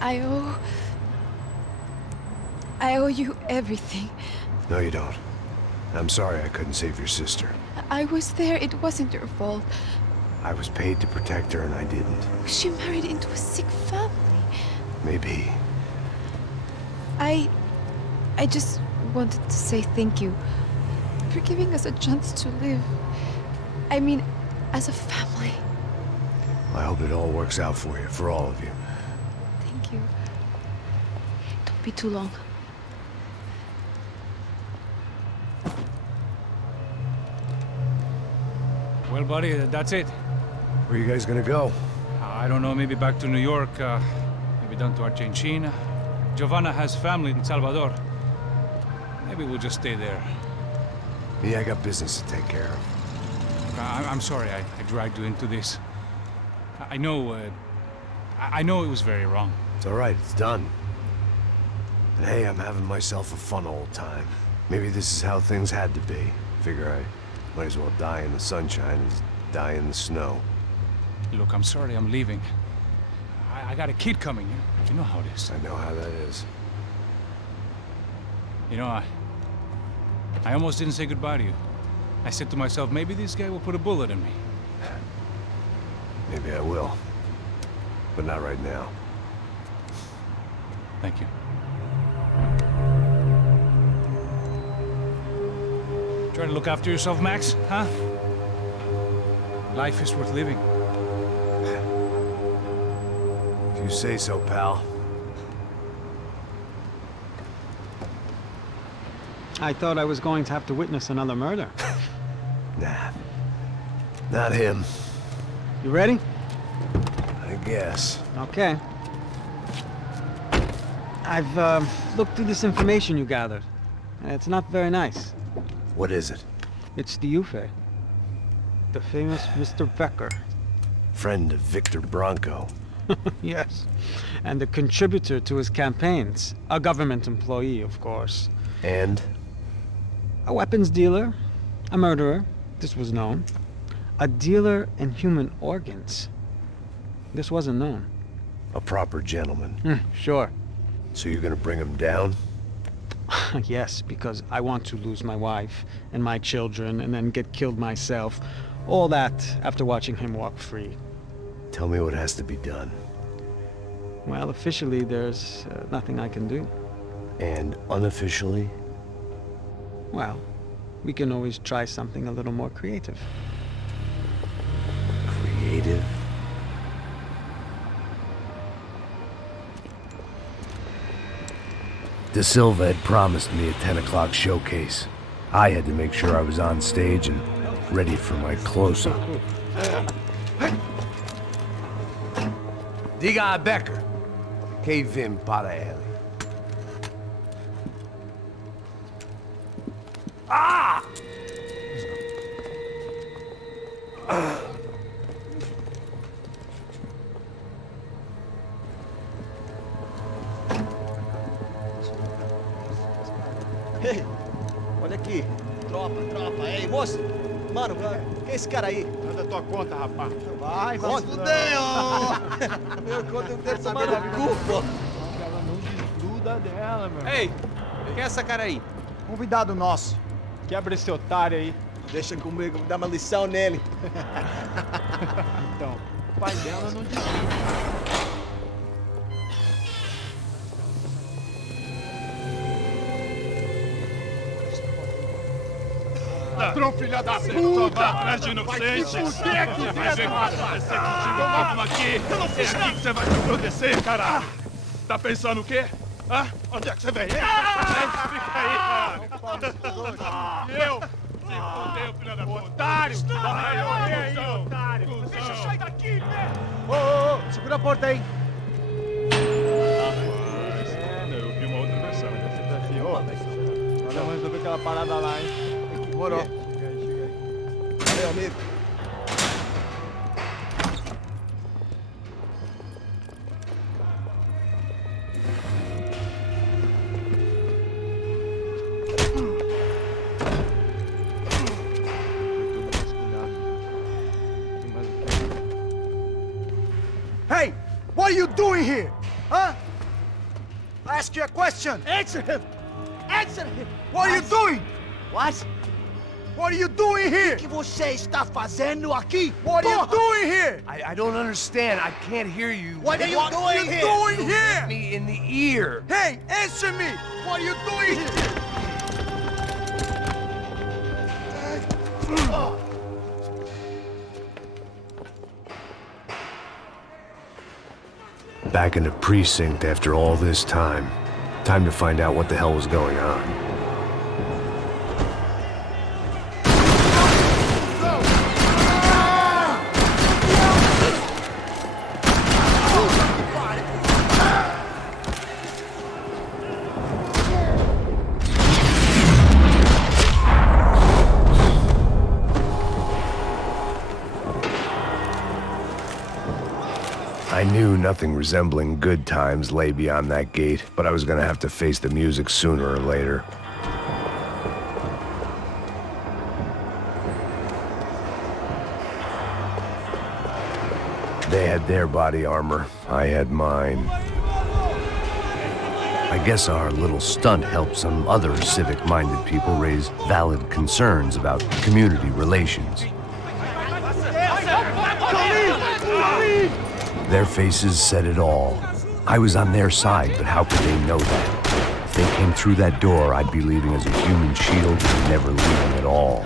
I owe you everything. No, you don't. I'm sorry I couldn't save your sister. I was there. It wasn't your fault. I was paid to protect her and I didn't. She married into a sick family. Maybe. I just wanted to say thank you for giving us a chance to live. I mean, as a family. I hope it all works out for you, for all of you. Thank you. Don't be too long. Well, buddy, that's it. Where are you guys gonna go? I don't know, maybe back to New York, maybe down to Argentina. Giovanna has family in Salvador. Maybe we'll just stay there. Me, I got business to take care of. I'm sorry I dragged you into this. I know it was very wrong. It's all right, it's done. And hey, I'm having myself a fun old time. Maybe this is how things had to be. Figure I might as well die in the sunshine as die in the snow. Look, I'm sorry I'm leaving. I got a kid coming. You know how it is. I know how that is. You know, I almost didn't say goodbye to you. I said to myself, maybe this guy will put a bullet in me. Maybe I will. But not right now. Thank you. Try to look after yourself, Max, huh? Life is worth living. If you say so, pal. I thought I was going to have to witness another murder. Nah. Not him. You ready? I guess. Okay. I've looked through this information you gathered. It's not very nice. What is it? It's the Ufe. The famous Mr. Becker. Friend of Victor Bronco. Yes. And a contributor to his campaigns. A government employee, of course. And? A weapons dealer. A murderer. This was known. A dealer in human organs. This wasn't known. A proper gentleman. Sure. So you're gonna bring him down? Yes, because I want to lose my wife and my children and then get killed myself. All that after watching him walk free. Tell me what has to be done. Well, officially, there's nothing I can do. And unofficially? Well, we can always try something a little more creative. Creative? De Silva had promised me a 10 o'clock showcase. I had to make sure I was on stage and ready for my close-up. Diga a Becker. Que vim para ele. Ah! Ei, olha aqui. Tropa. Ei, moço. Mano, quem é esse cara aí? Manda tua conta, rapaz. Vai fudeu! Meu conta eu quero saber da culpa. Ela não desgruda dela, meu. Ei, quem é essa cara aí? Convidado nosso. Quebra esse otário aí. Deixa comigo, me dá uma lição nele. Então, o pai dela não desgruda. Ladrão, filha da puta! Só vai atrás de inocente! Vai aqui dentro, rapaz! Você continua mesmo aqui! Eu não fiz nada! É aqui que você vai se proteger, caralho! Tá pensando o quê? Hã? Onde é que você vem? Fica aí, cara! E eu? Se fodeu, filha da puta! Otário! Vai, aí, otário! Deixa eu sair daqui, né? Ô, segura a porta aí! Eu vi uma outra versão. Vamos resolver aquela parada lá, hein? Demorou. Chega aí. Valeu, amigo. Hey! I ask you a question. Answer him. Answer him. What are you doing? What? What are you doing here? O que você está fazendo aqui? What are you doing here? I don't understand. I can't hear you. What are you doing here? Doing Hit here? me in the ear. Hey, answer me! What are you doing here? Back in the precinct after all this time. Time to find out what the hell was going on. I knew nothing resembling good times lay beyond that gate, but I was gonna have to face the music sooner or later. They had their body armor, I had mine. I guess our little stunt helped some other civic-minded people raise valid concerns about community relations. Their faces said it all. I was on their side, but how could they know that? If they came through that door, I'd be leaving as a human shield and never leaving at all.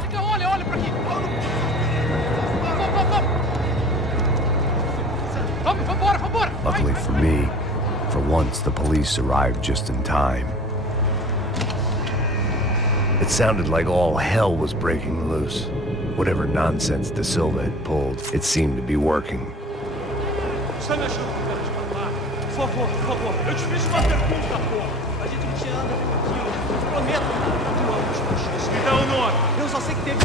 Luckily for me, for once the police arrived just in time. It sounded like all hell was breaking loose. Whatever nonsense De Silva had pulled, it seemed to be working. Está me achando que eu quero te matar? Por favor, eu te fiz uma pergunta, porra. A gente não tinha nada a ver com aquilo. Eu te prometo, a tua última chance. Me dá o nome. Eu só sei que teve...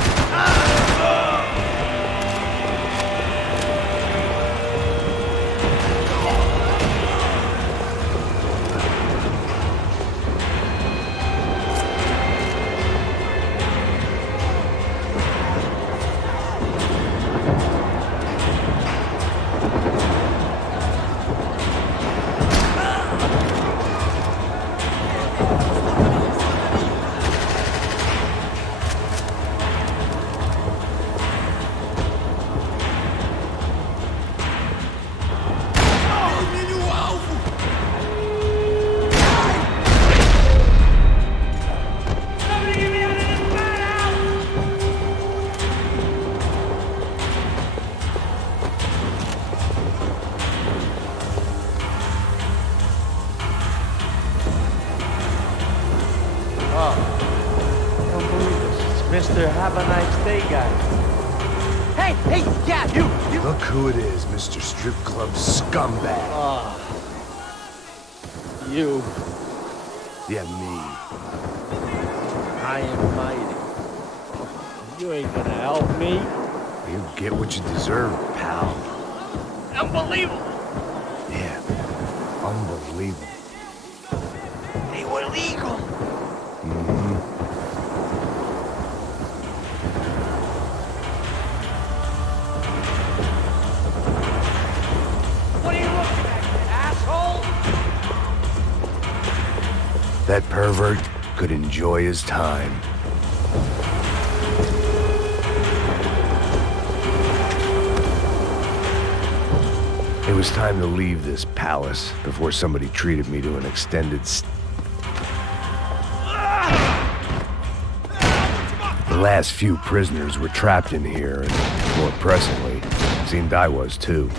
Mr. Have a nice day, guys. Hey, yeah, you... Look who it is, Mr. Strip Club scumbag. You. Yeah, me. I am mighty. You ain't gonna help me. You get what you deserve, pal. Unbelievable. Yeah, unbelievable. They were legal. What are you looking at, you asshole? That pervert could enjoy his time. It was time to leave this palace before somebody treated me to an extended The last few prisoners were trapped in here, and more pressingly, it seemed I was too.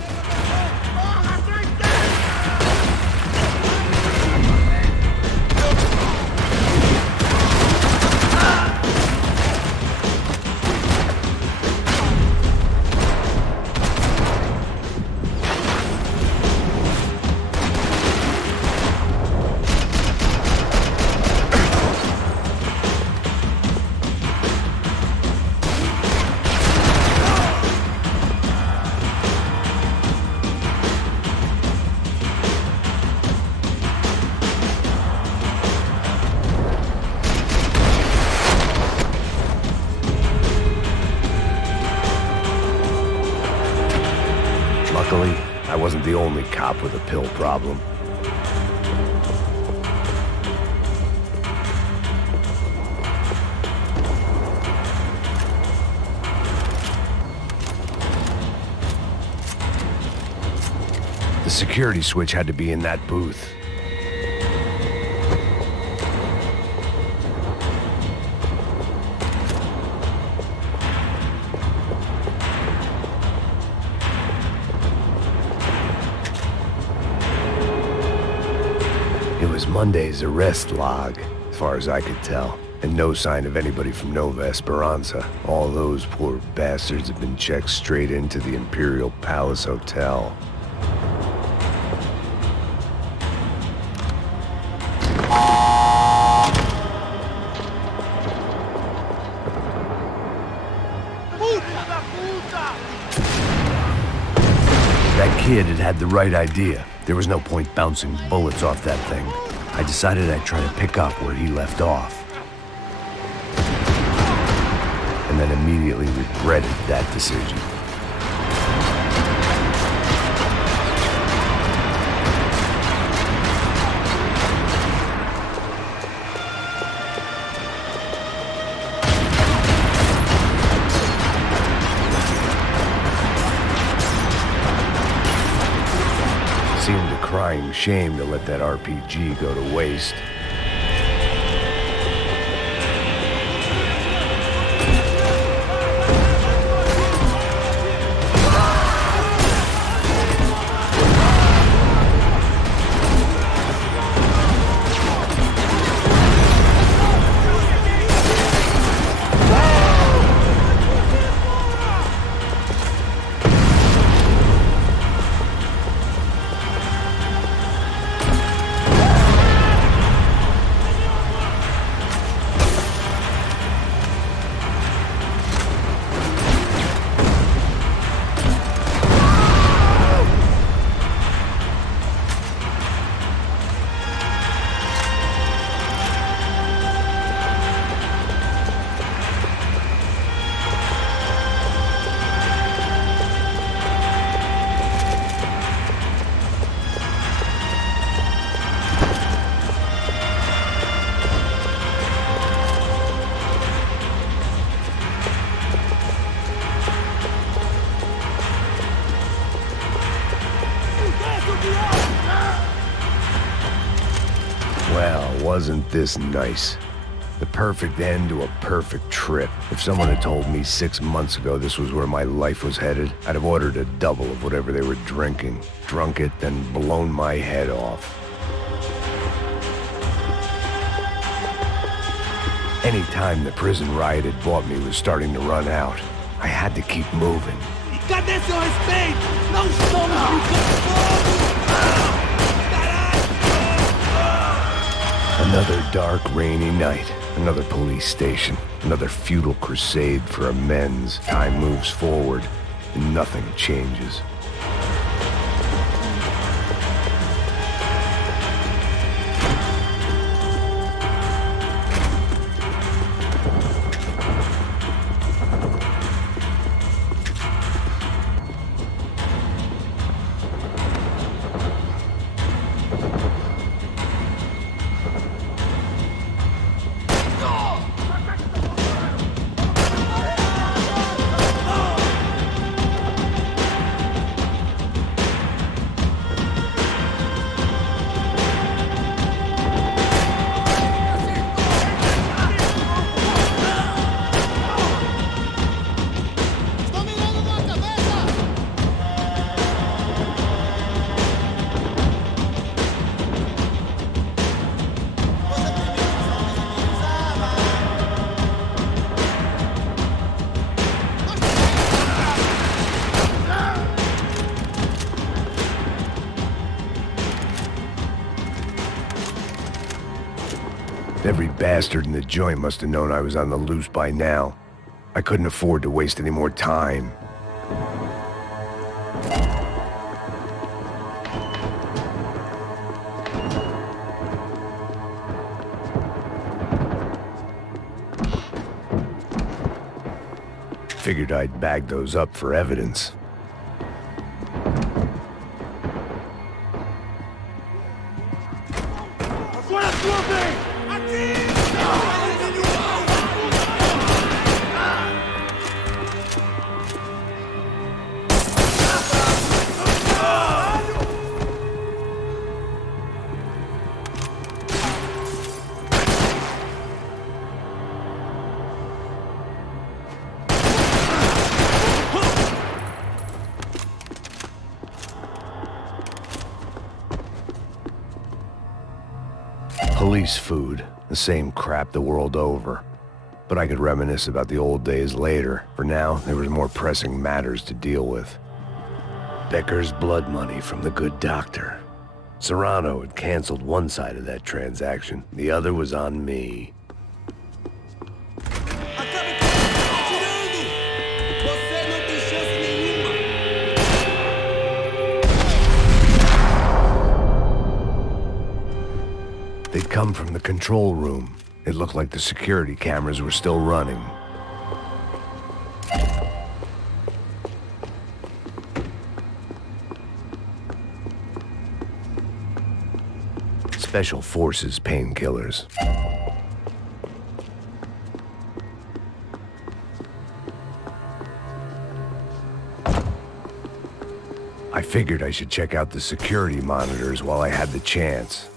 Luckily, I wasn't the only cop with a pill problem. security switch had to be in that booth. It was Monday's arrest log, as far as I could tell. And no sign of anybody from Nova Esperanza. All those poor bastards have been checked straight into the Imperial Palace Hotel. That kid had the right idea. There was no point bouncing bullets off that thing. I decided I'd try to pick up where he left off. And then immediately regretted that decision. Seemed a crying shame to let that RPG go to waste. Well, wasn't this nice? The perfect end to a perfect trip. If someone had told me 6 months ago this was where my life was headed, I'd have ordered a double of whatever they were drinking, drunk it, then blown my head off. Any time the prison riot had bought me was starting to run out. I had to keep moving. Another dark, rainy night. Another police station. Another futile crusade for amends. Time moves forward, and nothing changes. Every bastard in the joint must have known I was on the loose by now. I couldn't afford to waste any more time. Figured I'd bag those up for evidence. Police food, the same crap the world over. But I could reminisce about the old days later. For now, there was more pressing matters to deal with. Becker's blood money from the good doctor. Serrano had canceled one side of that transaction. The other was on me. They'd come from the control room. It looked like the security cameras were still running. Special Forces painkillers. I figured I should check out the security monitors while I had the chance.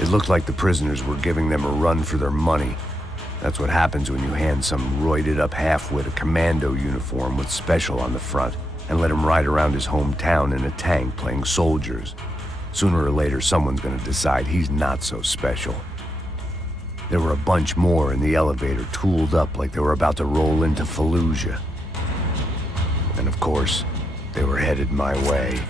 It looked like the prisoners were giving them a run for their money. That's what happens when you hand some roided-up halfwit a commando uniform with special on the front and let him ride around his hometown in a tank playing soldiers. Sooner or later, someone's gonna decide he's not so special. There were a bunch more in the elevator, tooled up like they were about to roll into Fallujah. And of course, they were headed my way.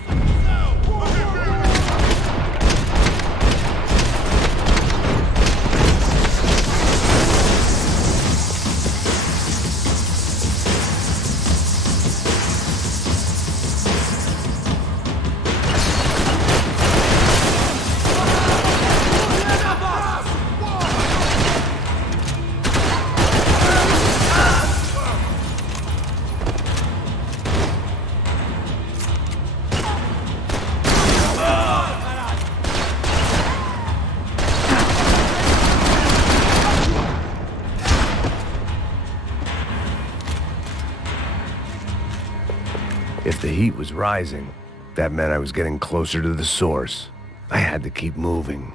If the heat was rising, that meant I was getting closer to the source. I had to keep moving.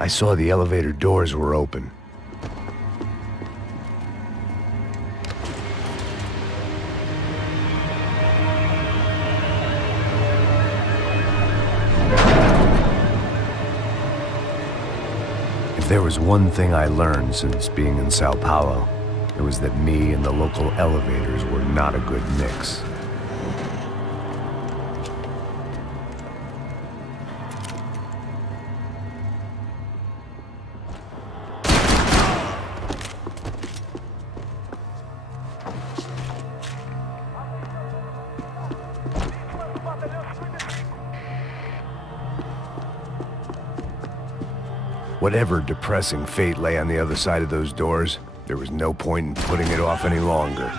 I saw the elevator doors were open. There was one thing I learned since being in Sao Paulo. It was that me and the local elevators were not a good mix. Whatever depressing fate lay on the other side of those doors, there was no point in putting it off any longer.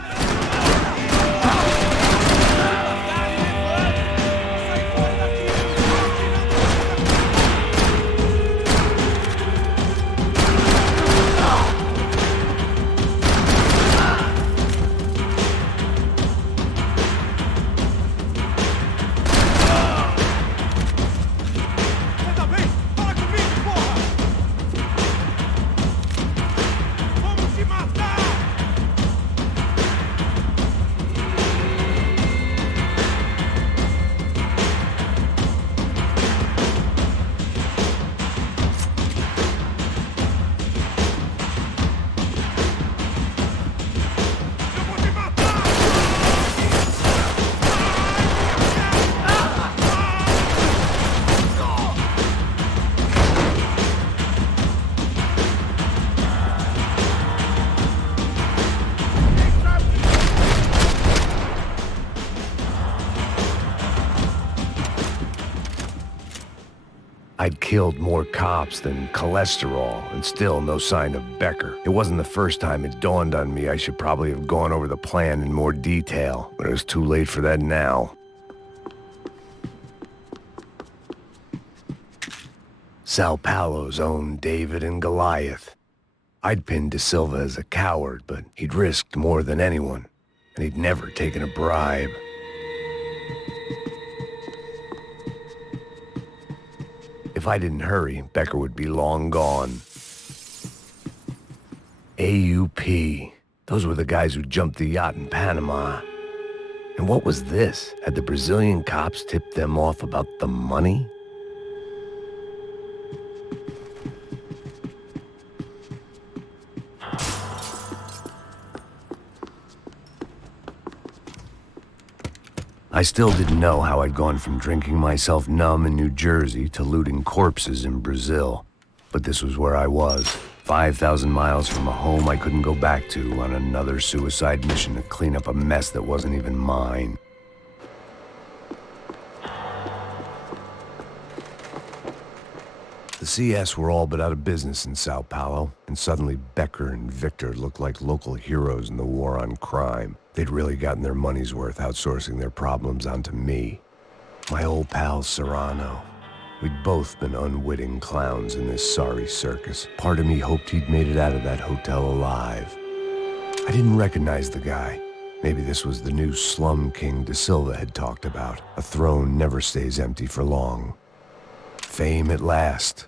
I'd killed more cops than cholesterol, and still no sign of Becker. It wasn't the first time it dawned on me I should probably have gone over the plan in more detail, but it was too late for that now. Sao Paulo's own David and Goliath. I'd pinned De Silva as a coward, but he'd risked more than anyone, and he'd never taken a bribe. If I didn't hurry, Becker would be long gone. AUP. Those were the guys who jumped the yacht in Panama. And what was this? Had the Brazilian cops tipped them off about the money? I still didn't know how I'd gone from drinking myself numb in New Jersey to looting corpses in Brazil. But this was where I was, 5,000 miles from a home I couldn't go back to, on another suicide mission to clean up a mess that wasn't even mine. The CS were all but out of business in Sao Paulo, and suddenly Becker and Victor looked like local heroes in the war on crime. They'd really gotten their money's worth outsourcing their problems onto me. My old pal Serrano. We'd both been unwitting clowns in this sorry circus. Part of me hoped he'd made it out of that hotel alive. I didn't recognize the guy. Maybe this was the new slum king De Silva had talked about. A throne never stays empty for long. Fame at last.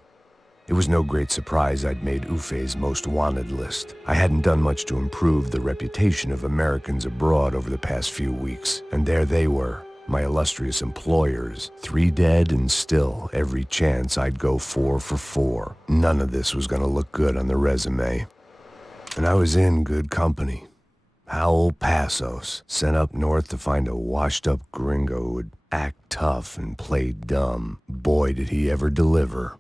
It was no great surprise I'd made Ufe's most wanted list. I hadn't done much to improve the reputation of Americans abroad over the past few weeks, and there they were, my illustrious employers, 3 dead and still every chance I'd go 4 for 4. None of this was gonna look good on the resume. And I was in good company. Howell Passos, sent up north to find a washed-up gringo who would act tough and play dumb. Boy, did he ever deliver.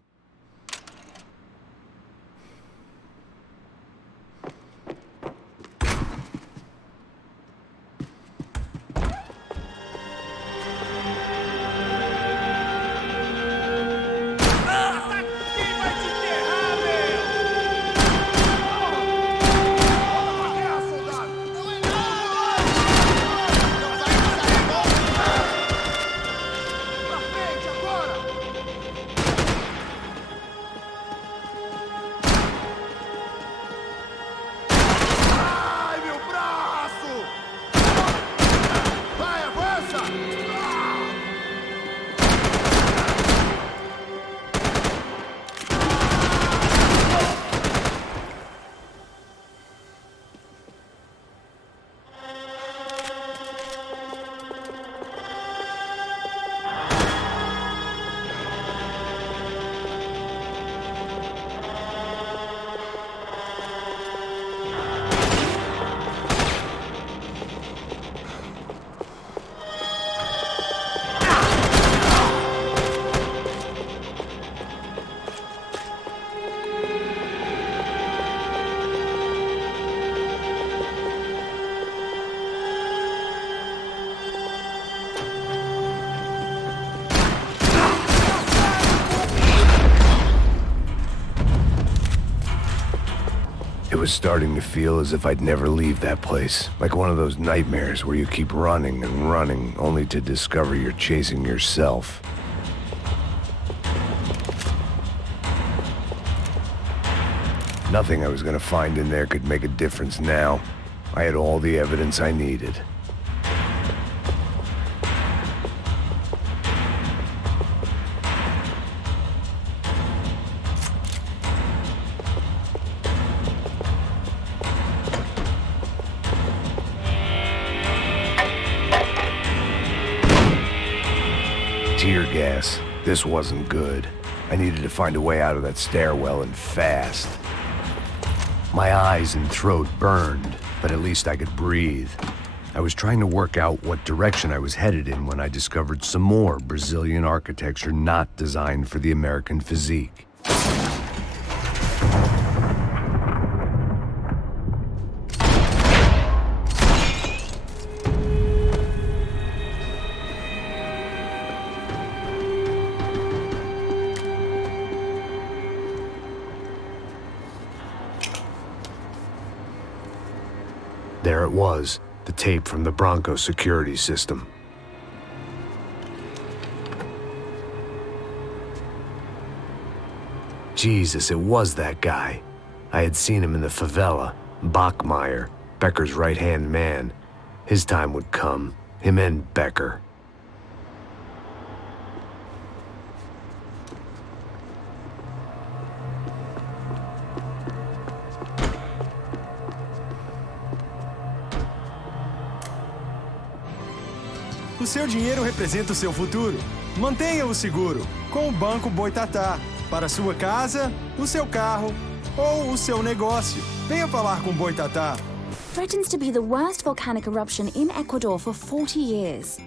It was starting to feel as if I'd never leave that place. Like one of those nightmares where you keep running and running, only to discover you're chasing yourself. Nothing I was gonna find in there could make a difference now. I had all the evidence I needed. Tear gas. This wasn't good. I needed to find a way out of that stairwell and fast. My eyes and throat burned, but at least I could breathe. I was trying to work out what direction I was headed in when I discovered some more Brazilian architecture not designed for the American physique. There it was, the tape from the Bronco security system. Jesus, it was that guy. I had seen him in the favela, Bachmeyer, Becker's right-hand man. His time would come, him and Becker. O seu dinheiro representa o seu futuro. Mantenha-o seguro com o Banco Boitatá. Para sua casa, o seu carro ou o seu negócio. Venha falar com Boitatá. Threatens to be the worst volcanic eruption in Ecuador for 40 years.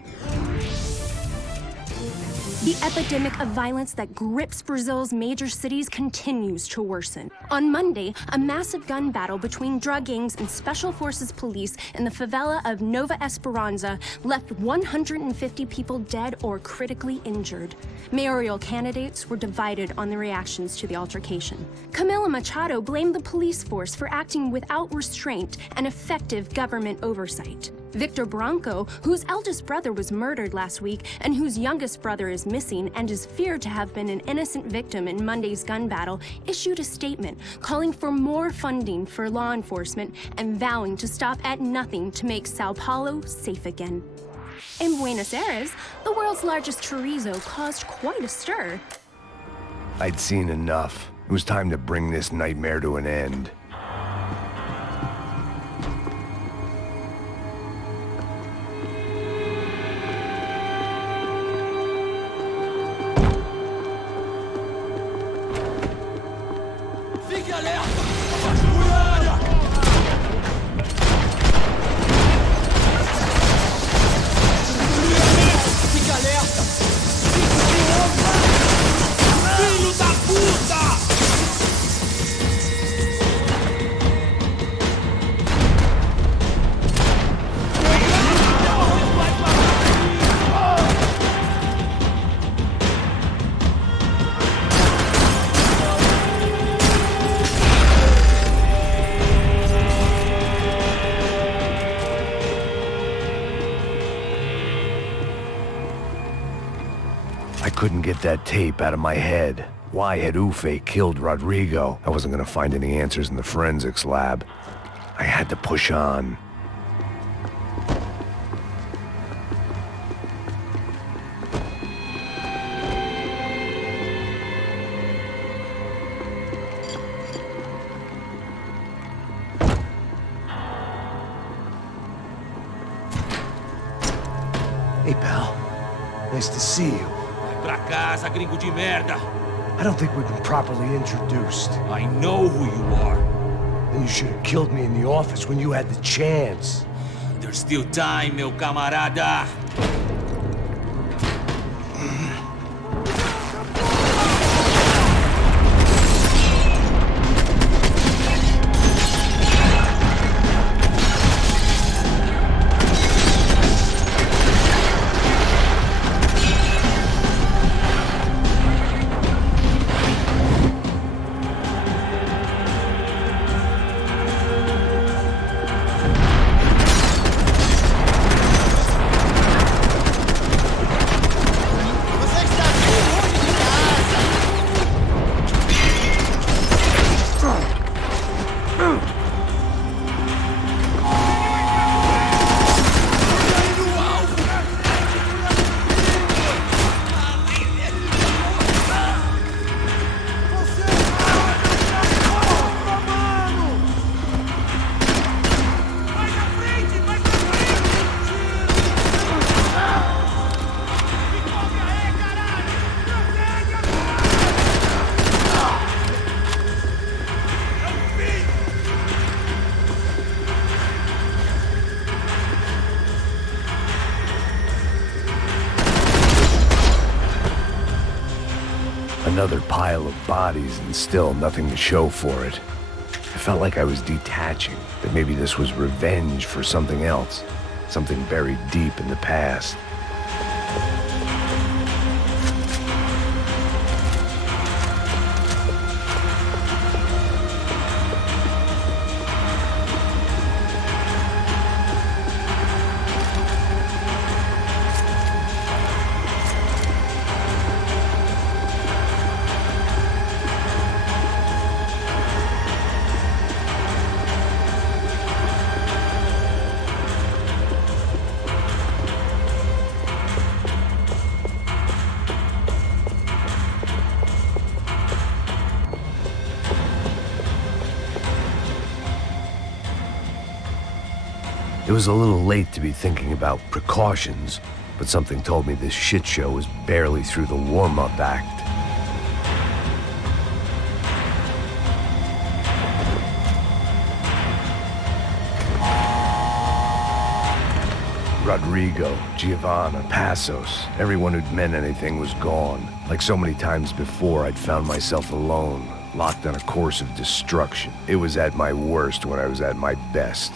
The epidemic of violence that grips Brazil's major cities continues to worsen. On Monday, a massive gun battle between drug gangs and special forces police in the favela of Nova Esperanza left 150 people dead or critically injured. Mayoral candidates were divided on the reactions to the altercation. Camila Machado blamed the police force for acting without restraint and effective government oversight. Victor Branco, whose eldest brother was murdered last week and whose youngest brother is missing and is feared to have been an innocent victim in Monday's gun battle, issued a statement calling for more funding for law enforcement and vowing to stop at nothing to make Sao Paulo safe again. In Buenos Aires, the world's largest chorizo caused quite a stir. I'd seen enough. It was time to bring this nightmare to an end. Couldn't get that tape out of my head. Why had Ufe killed Rodrigo? I wasn't gonna find any answers in the forensics lab. I had to push on. Hey, pal. Nice to see you. Pra casa, gringo de merda! I don't think we've been properly introduced. I know who you are. Then you should have killed me in the office when you had the chance. There's still time, meu camarada! Another pile of bodies and still nothing to show for it. I felt like I was detaching, that maybe this was revenge for something else, something buried deep in the past. It was a little late to be thinking about precautions, but something told me this shit show was barely through the warm-up act. Rodrigo, Giovanna, Passos, everyone who'd meant anything was gone. Like so many times before, I'd found myself alone, locked on a course of destruction. It was at my worst when I was at my best.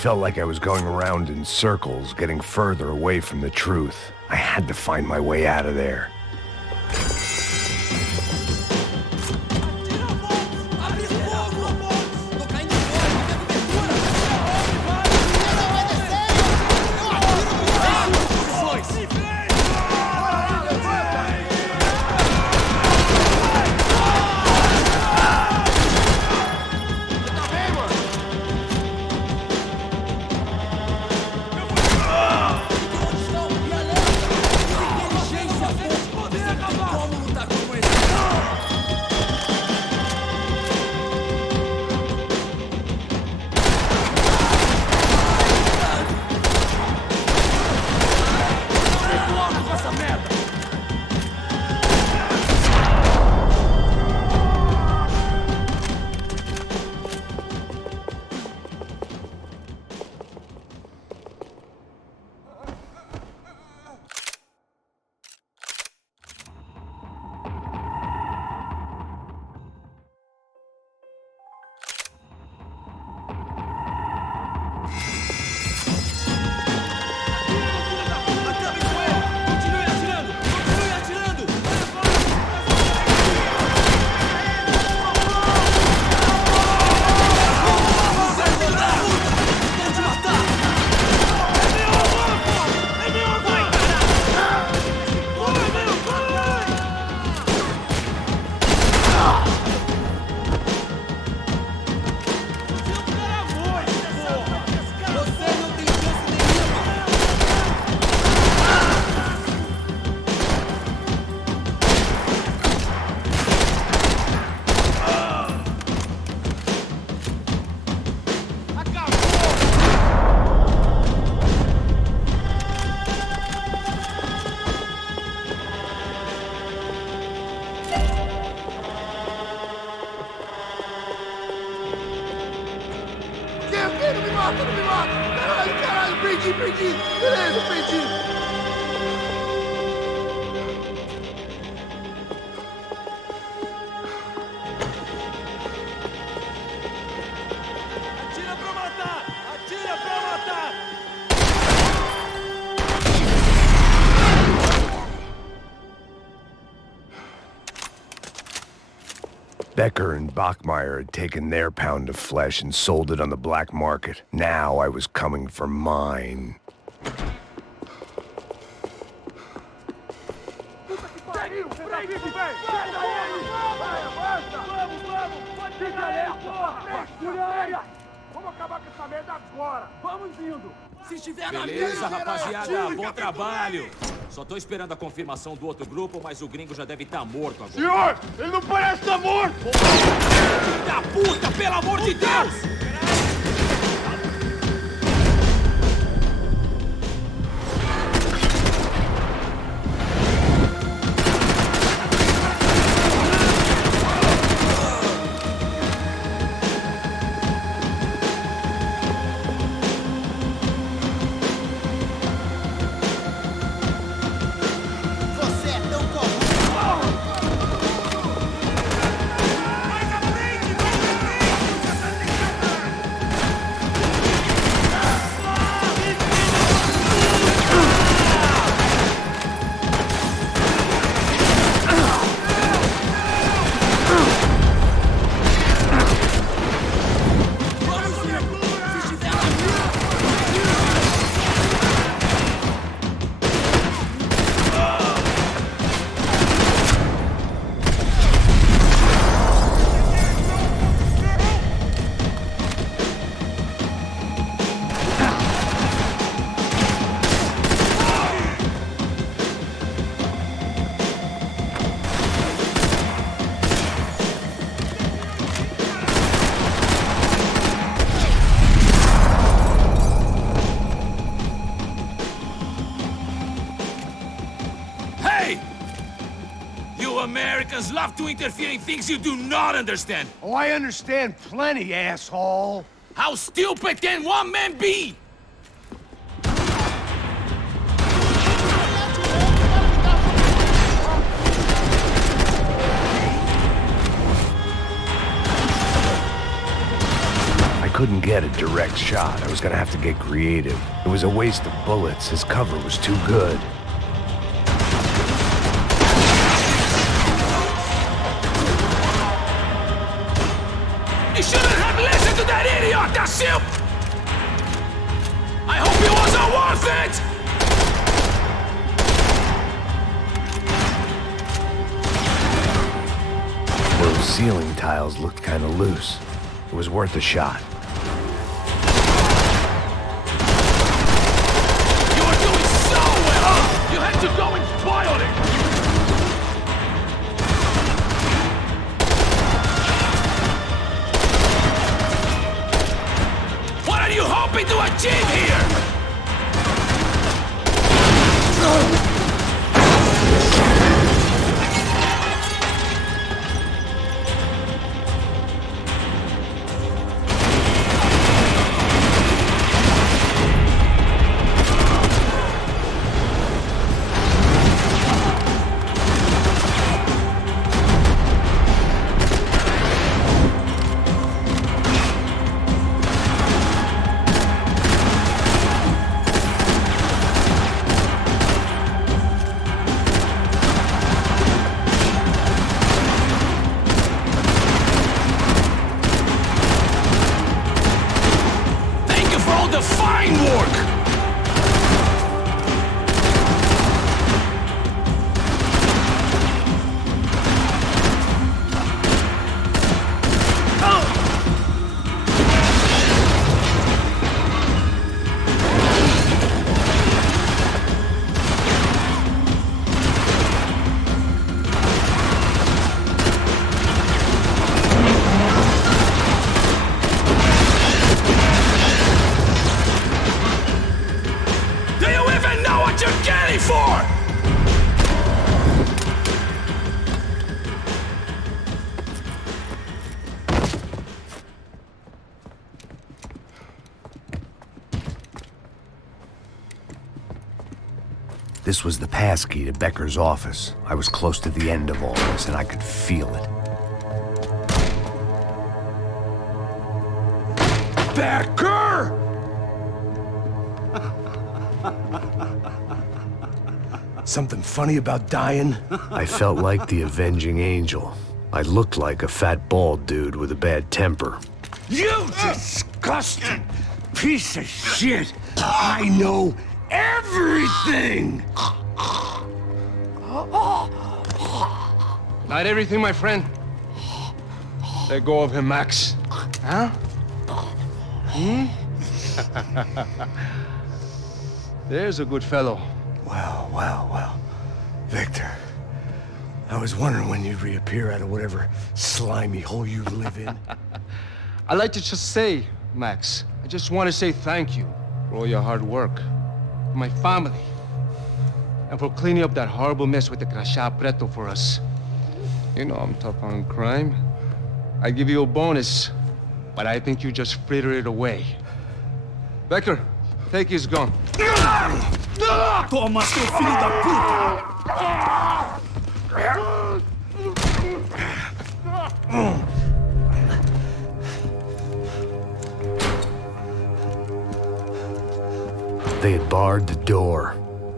Felt like I was going around in circles, getting further away from the truth. I had to find my way out of there. Não me mata, não me mata! Caralho, caralho, perdi! Beleza, perdi! Atira pra matar! Atira pra matar! Becker and Bachmeyer had taken their pound of flesh and sold it on the black market. Now I was coming for mine. acabar com essa merda agora. Vamos indo. Se estiver na beleza, rapaziada, bom trabalho. Só tô esperando a confirmação do outro grupo, mas o gringo já deve estar morto agora. Senhor, ele não parece estar morto. Filho da puta, pelo amor de Deus! Americans love to interfere in things you do not understand. Oh, I understand plenty, asshole. How stupid can one man be? I couldn't get a direct shot. I was gonna have to get creative. It was a waste of bullets. His cover was too good. You shouldn't have listened to that idiot, that simp! I hope it wasn't worth it! Those ceiling tiles looked kind of loose. It was worth a shot. You were doing so well! You had to go and spoil it! What are you hoping to achieve here? This was the passkey to Becker's office. I was close to the end of all this, and I could feel it. Becker! Something funny about dying? I felt like the avenging angel. I looked like a fat bald dude with a bad temper. You disgusting piece of shit! I know everything! Not everything, my friend. Let go of him, Max. Huh? There's a good fellow. Well. Victor, I was wondering when you'd reappear out of whatever slimy hole you live in. I'd like to just say, Max, I just want to say thank you for all your hard work, for my family, and for cleaning up that horrible mess with the crusade preto for us. You know I'm tough on crime. I give you a bonus, but I think you just fritter it away. Becker, take his gun. Toma, seu filho da puta! They had barred the door.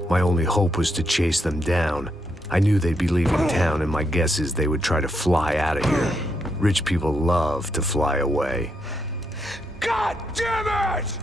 My only hope was to chase them down. I knew they'd be leaving town, and my guess is they would try to fly out of here. Rich people love to fly away. God damn it!